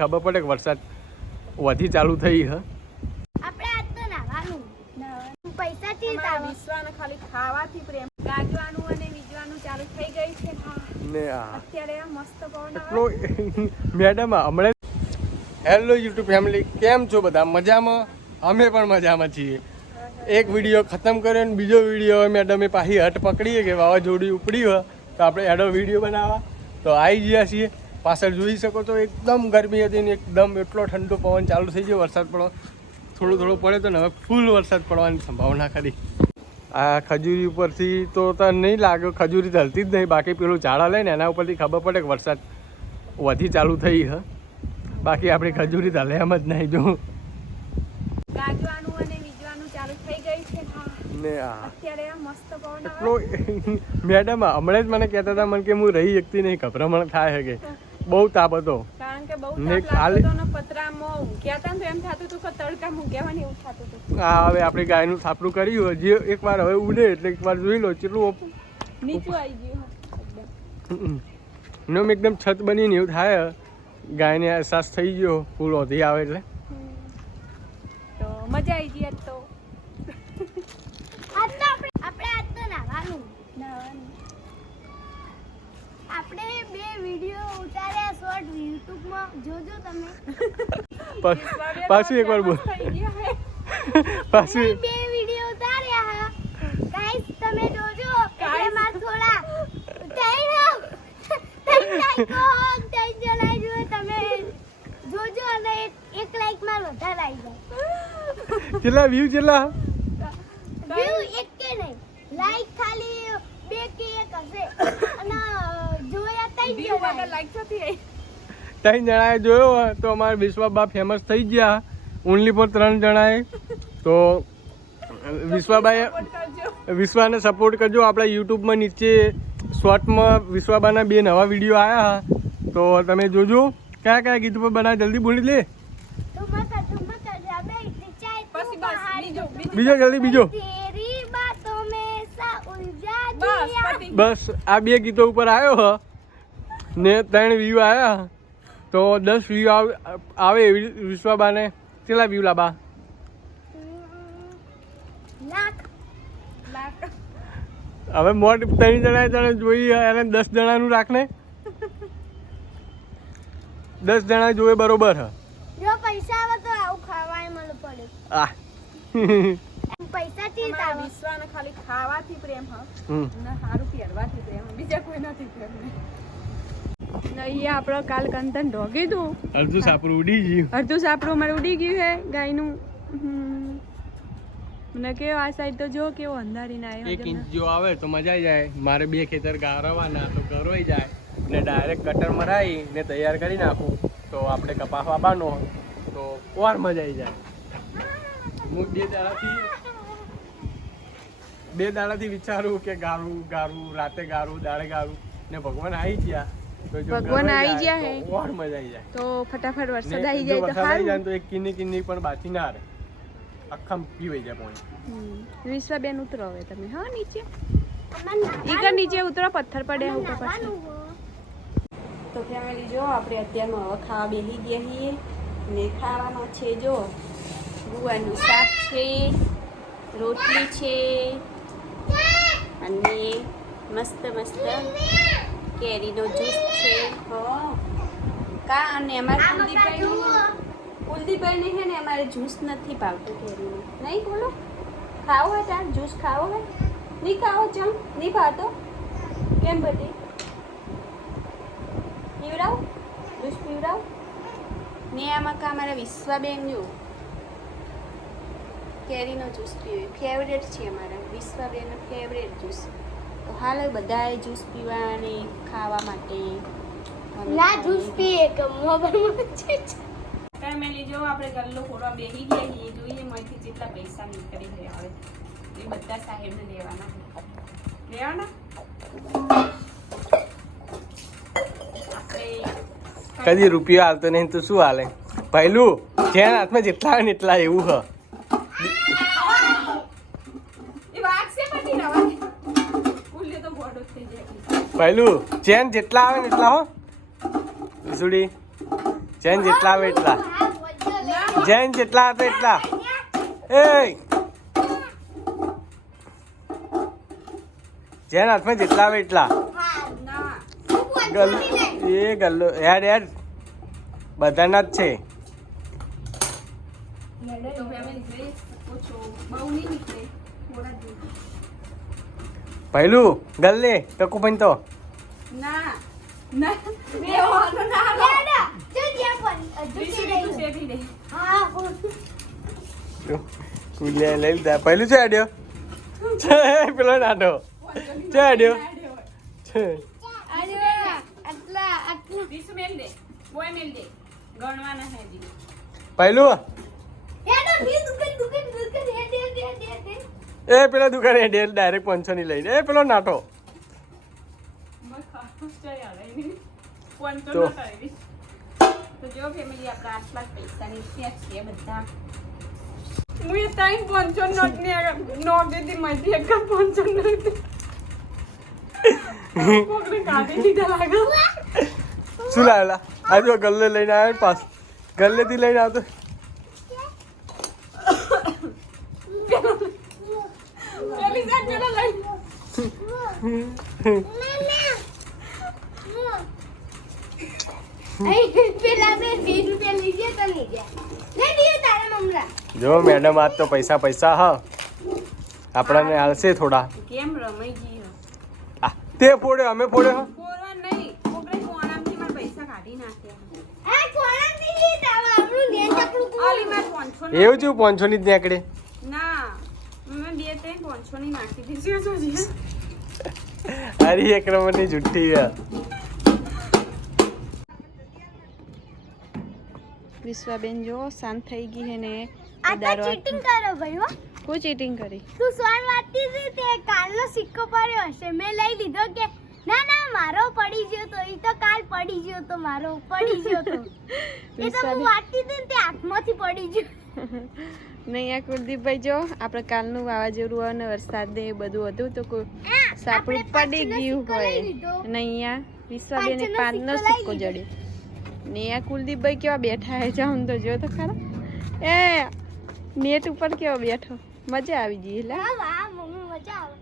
ખબર પડે કે વરસાદ વધી ચાલુ થઈ હ આપણે આજ તો નાવાનું પૈસા ચીતા વિશ્વાને ખાલી ખાવાથી પ્રેમ ગાજવાનું અને વીજવાનું ચાલુ થઈ ગઈ છે ને અત્યારે મસ્ત પવન એટલો મેડમ હમણાં હેલો યુટ્યુબ ફેમિલી કેમ છો બધા મજામાં? અમે પણ મજામાં છીએ. એક વિડીયો ખતમ કર્યો ને બીજો વિડીયો મેડમે પાછી હટ પકડીએ કે વાવાઝોડું ઉપડી હોય તો આપણે એડો વિડીયો બનાવવા તો આવી ગયા છીએ. પાછળ જોઈ શકો તો એકદમ ગરમી હતી ને એકદમ એટલો ઠંડો પવન ચાલુ થઈ ગયો. વરસાદ પડો થોડો પડે તો ને હવે ફૂલ વરસાદ પડવાની સંભાવના ખરી. આ ખજૂરી ઉપરથી તો તને નહીં લાગ્યો, ખજૂરી હલતી જ નહીં, બાકી પેલું ઝાડા લઈને એના ઉપરથી ખબર પડે કે વરસાદ વધી ચાલુ થઈ હ. બાકી આપણી ખજૂરી હલે એમ જ નહીં. જો ગાજવાનું અને વીજવાનું ચાલુ થઈ ગઈ છે ને અત્યારે મસ્ત પવન એટલો મેડમ હમણાં જ મને કહેતા હતા મને કે હું રહી શકતી નહીં, ગભરામણ થાય છે કે બહુ તાપ હતો. કારણ કે બહુ તાપ લાગતો ને પતરામાં ઊંઘ્યા હતા તો એમ થતું હતું કે તડકામાં ઊંઘ્યાવાની એવું થતું હતું. હા, હવે આપણે ગાયનું થાપડું કર્યું જે એકવાર હવે ઉડે એટલે એકવાર જોઈ લો કેટલું નીચું આવી ગયું એકદમ એકદમ છત બનીને એવું થાય. ગાયને અહેસાસ થઈ ગયો ફૂલ વધી આવે એટલે તો મજા આવી ગઈ. તો આજ તો આપણે આજ તો નાવાનું આપણે બે વિડિયો ઉતાર્યા શોર્ટ યુટ્યુબમાં જોજો તમે. પાછું એકવાર બોલ. પાછું બે વિડિયો ઉતાર્યા ગાઈસ તમે જોજો. એટલે માર થોડા તઈ જણાઈ જો તમે જોજો અને એક લાઈક માં વધારે આવી જાય. કેટલા વ્યૂ કેટલા વ્યૂ એક કે નહીં, લાઈક ખાલી બે કે એક હશે અને જોયા તઈ જણાય લાઈક થતી રહી. 3 જણાએ જોયો હોય તો અમારે વિશ્વાબા ફેમસ થઈ ગયા. ઓનલી ફોર 3 જણાએ. તો વિશ્વાને સપોર્ટ કરજો. આપણા યુટ્યુબમાં નીચે શોર્ટમાં વિશ્વાબાના 2 નવા વિડીયો આવ્યા તો તમે જોજો. કયા કયા ગીત પર બનાવે જલ્દી બોલી લે. બીજો જલ્દી બીજો. બસ આ 2 ગીતો ઉપર આવ્યો ને 3 વ્યૂ આવ્યા તો 10 વ્યૂ આવે એવી વિશ્વાબાને કેટલા વ્યૂ લાબા? હવે મોટ 3 જણાએ તને જોઈ એને 10 જણાનું રાખને. 10 જણા જોવે બરોબર હ. જો પૈસા આવે તો આવું ખાવાય મળે પડે. આ પૈસા ચીતા વિશ્વાને ખાલી ખાવાથી પ્રેમ હ અને સારું પહેરવાથી પ્રેમ, બીજા કોઈ નથી પ્રેમ. અહીંયા આપણો કાલ કંતન ઢોગી દઉં. અડધું સાપરું ઉડી ગયું. અડધું સાપરું અમારે ઉડી ગયું છે ગાયનું. મને કેવો આ સાઈડ તો જો કેવો અંધારી ના આવ્યો. 1 ઇંચ જો આવે તો મજા આવી જાય. મારે 2 ખેતર ગારવાના તો ગરવાઈ જાય ને ડાયરેક્ટ કટર મરાઈ ને તૈયાર કરી નાખું તો આપણે કપાસ વાપવાનો તો ઓર મજા આવી જાય. હું 2 દાડાથી વિચારું કે ગારું રાતે ગારું દાડે ગારું ને ભગવાન આવી ગયા તો જો ભગવાન આવી ગયા હે ઓર મજા આવી જાય. તો ફટાફટ વરસાદ ને આવી જો જાય તો વરસાદ આવી જાય સારું. તો એક કિન્ની પણ બાકી ના રહે, આખા પીવાઈ જાય પાણી. વિશ્વાબેન ઉતરો હવે તમે. હા નીચે ઈગર નીચે ઉતરો, પથ્થર પડે ઉપર પછી. તો ફેમિલી જો આપણે અત્યારમાં હવે ખાવા બેસી ગયા છીએ ને ખાવામાં છે જો ગુવારનું શાક છે, રોટલી છે અને મસ્ત કેરીનો જ્યુસ છે. કા અને અમારે કુલદીપભાઈને છે ને અમારે જ્યુસ નથી ભાવતું કેરીનું. નહીં બોલો ખાવો હોય ત્યાં જ્યુસ ખાવો હોય? નહીં ખાવો ચમ નહીં ભાવતો કેમ બધી પીવડાવ જ્યુસ પીવડાવ ને. આમાં કા અમારા વિશ્વાબેન જો કેરીનો જ્યુસ પીવે, ફેવરેટ છે અમારા વિશ્વાબેનનો ફેવરેટ જ્યુસ. તો હાલ બધાએ જ્યુસ પીવા અને ખાવા માટે ના જ્યુસ પીએ કે મોબાઈલમાં છે. ફેમિલી જો આપણે ગલ્લો ખોરવા બેસી ગયા છીએ. જોઈએ માંથી જેટલા પૈસા નીકળી ગયા આવે એ બધા સાહેબને લેવાના. કદી રૂપિયો હાલતો નહીં તો શું હાલે? પહેલું જેના હાથમાં જેટલા આવે ને એટલા એવું હ. પહેલું ચેન જેટલા આવે ને એટલા હો. સુડી જેન જેટલા આવે એટલા જેન જેટલા આપે એટલા એ જેન હાથમાં જેટલા આવે એટલા ના ગલ્લો યાર બધાના જ છે તો ફેમિલી જોઈ શકો છો બહુ નહીં નીકળે થોડા જ નીકળે. પહેલું ગલ્લે ટકુ પણ તો ના ના બેવાનું ના લો. વીસી તું શેઠી દે. કુલિયા લઈ લીધા પહેલું છે આડ્યો છે પેલો નાટો છે આડ્યો છે વીસું મેલ દે બોય મેલ દે ગણવાના હે હજી. પહેલું એ પેલા દુકાને ડેલ ડાયરેક્ટ 500 ની લઈને એ પેલો નાટો તો. તો જો ફેમિલી આપણા 8 લાખ પૈસાની શેર છે બધા. હું એ ટાઈમ 500 નોટ ની નોટ દીધી મારી એક 500 નોટ કોકને કાઢી લીધા લાગે. શું લાવેલા આજુ ગલ્લે લઈને આવ્યો પાસ ગલ્લેથી લઈને આવતો પેલી સાઈડ પેલા લઈ જો મેડમ આજ તો પૈસા પૈસા હ આપણને હાલશે થોડા કેમ રમાઈ ગઈ આ તે ફોડ્યો અમે ફોડ્યો હ બોલવા નહીં કોકને કોણામથી મારા પૈસા કાઢી નાખ્યા. આલી માર 500 એવું છું 500 ની જ નીકળે ના મેં બે ત્રણ 500 ની નાખી દીધી શું છે. અરે એક નંબરની જુઠ્ઠી છે વિશ્વાબેન જો શાંત થઈ ગઈ હે ને ચીટિંગ કરો ભાઈ હો કોઈ ચીટિંગ કરી તું સોન વાતી હતી તે કાલનો સિક્કો પડ્યો હશે મેં લઈ લીધો કે ના ના મારો પડી ગયો તો ઈ તો કાલ પડી ગયો તો મારો પડી ગયો તો એ તો હું વાતી હતી ને તે હાથમાંથી પડી ગયો. નહીં આ કુલદીપભાઈ જો આપણે કાલનું વાવાઝોડું અને વરસાદ ને એ બધું હતું તો કોઈ સાપડું પડી ગયું હોય ને અહીંયા વિશ્વાબેને 5 નો સિક્કો જડ્યો ને આ કુલદીપભાઈ કેવા બેઠા હે જાઉં તો જો તો ખરા એ નેટ ઉપર કેવો બેઠો મજા આવી ગઈ એટલે હા વાહ મમ્મી મજા આવે.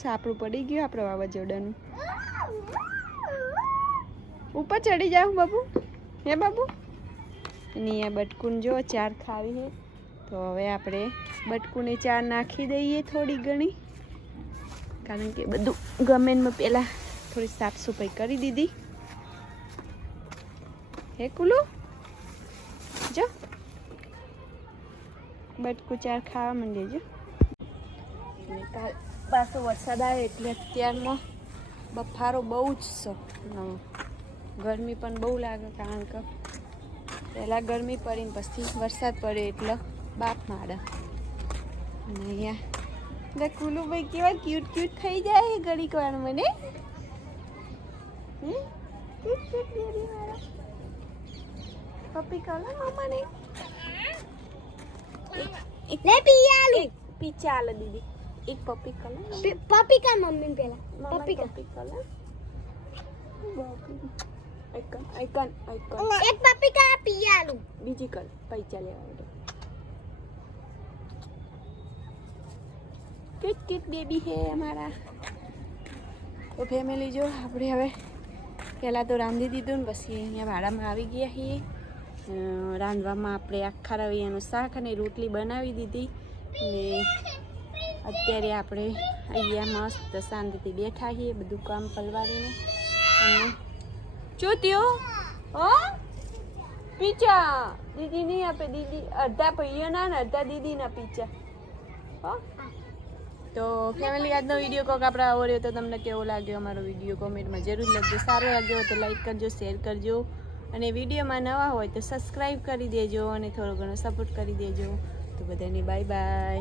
સાપડું પડી ગયું આપણે વાવાઝોડાનું ઉપર ચડી જાવ બાબુ હે બાબુ અને આ બટકુન જો ચાર ખાવી હે તો હવે આપણે બટકુને ચાર નાખી દઈએ થોડી ઘણી કારણ કે બધું ગમેનમાં પહેલાં થોડી સાફ સફાઈ કરી દીધી હે કુલુ જો બટકું ચાર ખાવા માંડે જો અને કાલ પાછો વરસાદ આવે એટલે અત્યારમાં બફારો બહુ જ છે ગરમી પણ બહુ લાગે કારણ કે પહેલાં ગરમી પડીને પછી વરસાદ પડે એટલે બાપ મારે અને અહીંયા કુલુભાઈ કેવા ક્યુટ ક્યુટ થઈ જાય ઘડીક વાર મને ક્યુટ ક્યુટ બેબી મારા પપ્પી કાલો મમ્માને લે પિયાલું એક પીછે આલે દીદી એક પપ્પી કાલો પપ્પી કા મમ્મી પેલા પપ્પી કા પપ્પી કાલો આઈકન આઈકન આઈકન એક પપ્પી કા પિયાલું બીજી કલ પૈસા લેવા માટે ક્યુટ ક્યુટ બેબી હે અમારા તો ફેમિલી જો આપણે હવે પહેલાં તો રાંધી દીધું ને પછી અહીંયા ભાડામાં આવી ગયા છીએ રાંધવામાં આપણે આખા રવિયાનું શાક અને રોટલી બનાવી દીધી ને અત્યારે આપણે અહીંયા મસ્ત શાંતિથી બેઠા છીએ બધું કામ પલવારીને અને જો ત્યો હો પીચા દીદી નહીં આપે દીદી અડધા પૈયાના ને અડધા દીદીના પીચા હો તો ફેમિલી આજનો વિડીયો કોક આપણે આવો રહ્યો તો તમને કેવો લાગ્યો અમારો વિડીયો કોમેન્ટમાં જરૂર લખજો સારો લાગ્યો તો લાઈક કરજો શેર કરજો અને વિડીયોમાં નવા હોય તો સબસ્ક્રાઈબ કરી દેજો અને થોડો ઘણો સપોર્ટ કરી દેજો તો બધાને બાય બાય.